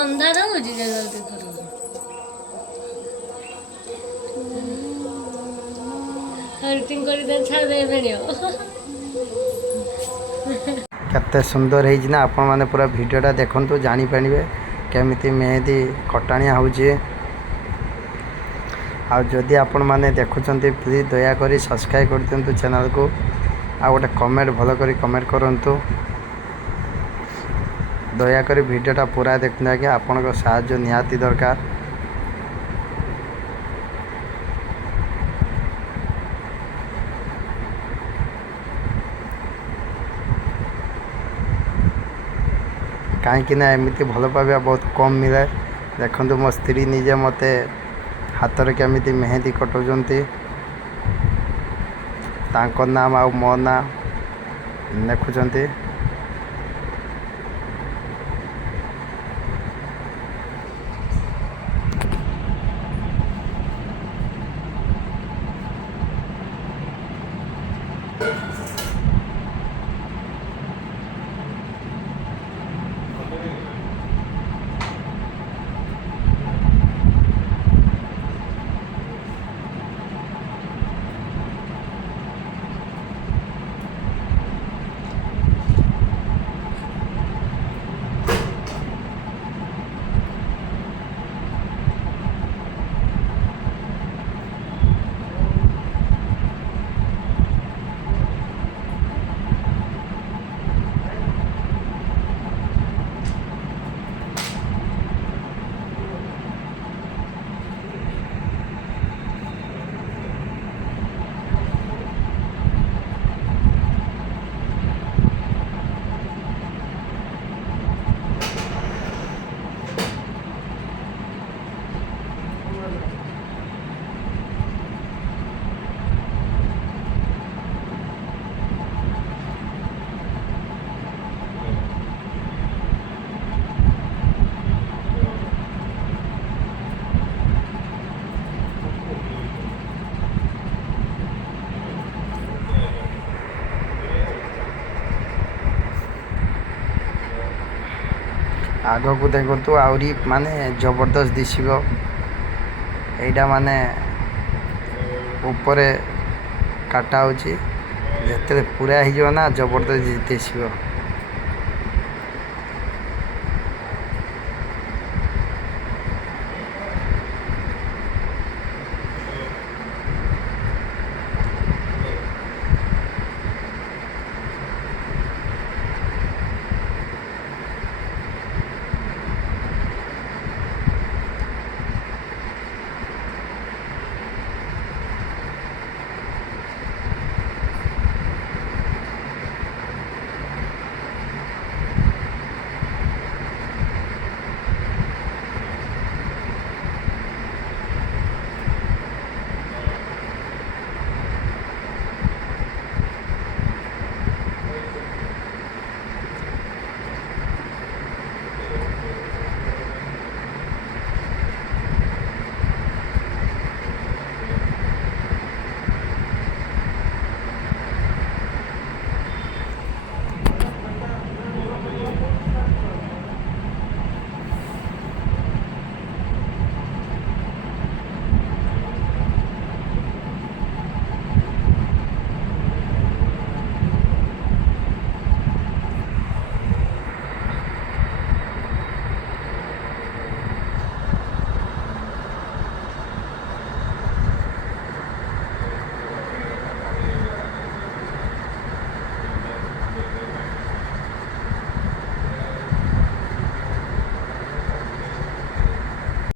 ଅନ୍ଧାର ହଉଛି ଜଲ୍ଦି କର। ଏଡିଟିଂ କରି ଛାଡ଼ି ଦେଇପାରିବ। କେତେ ସୁନ୍ଦର ହେଇଛି ନା, ଆପଣମାନେ ପୁରା ଭିଡ଼ିଓଟା ଦେଖନ୍ତୁ ଜାଣିପାରିବେ କେମିତି ମେହେନ୍ଦି କଟାଣିଆ ହେଉଛି। ଆଉ ଯଦି ଆପଣମାନେ ଦେଖୁଛନ୍ତି ପ୍ଲିଜ୍ ଦୟାକରି ସବସ୍କ୍ରାଇବ୍ କରିଦିଅନ୍ତୁ ଚ୍ୟାନେଲକୁ। ଆଉ ଗୋଟେ କମେଣ୍ଟ ଭଲ କରି କମେଣ୍ଟ କରନ୍ତୁ। ଦୟାକରି ଭିଡ଼ିଓଟା ପୁରା ଦେଖନ୍ତୁ ଆଜ୍ଞା, ଆପଣଙ୍କ ସାହାଯ୍ୟ ନିହାତି ଦରକାର। କାହିଁକିନା ଏମିତି ଭଲ ପାଇବା ବହୁତ କମ୍ ମିଳେ। ଦେଖନ୍ତୁ ମୋ ସ୍ତ୍ରୀ ନିଜେ ମୋତେ ହାତରେ କେମିତି ମେହେନ୍ଦି କଟାଉଛନ୍ତି। ତାଙ୍କ ନାମ ଆଉ ମୋ ନାଁ ଲେଖୁଛନ୍ତି। ଆଗକୁ ଦେଖନ୍ତୁ ଆହୁରି ମାନେ ଜବରଦସ୍ତ ଦିଶିବ। ଏଇଟା ମାନେ ଉପରେ କାଟା ହେଉଛି, ଯେତେବେଳେ ପୁରା ହେଇଯିବ ନା ଜବରଦସ୍ତ ଦିଶିବ।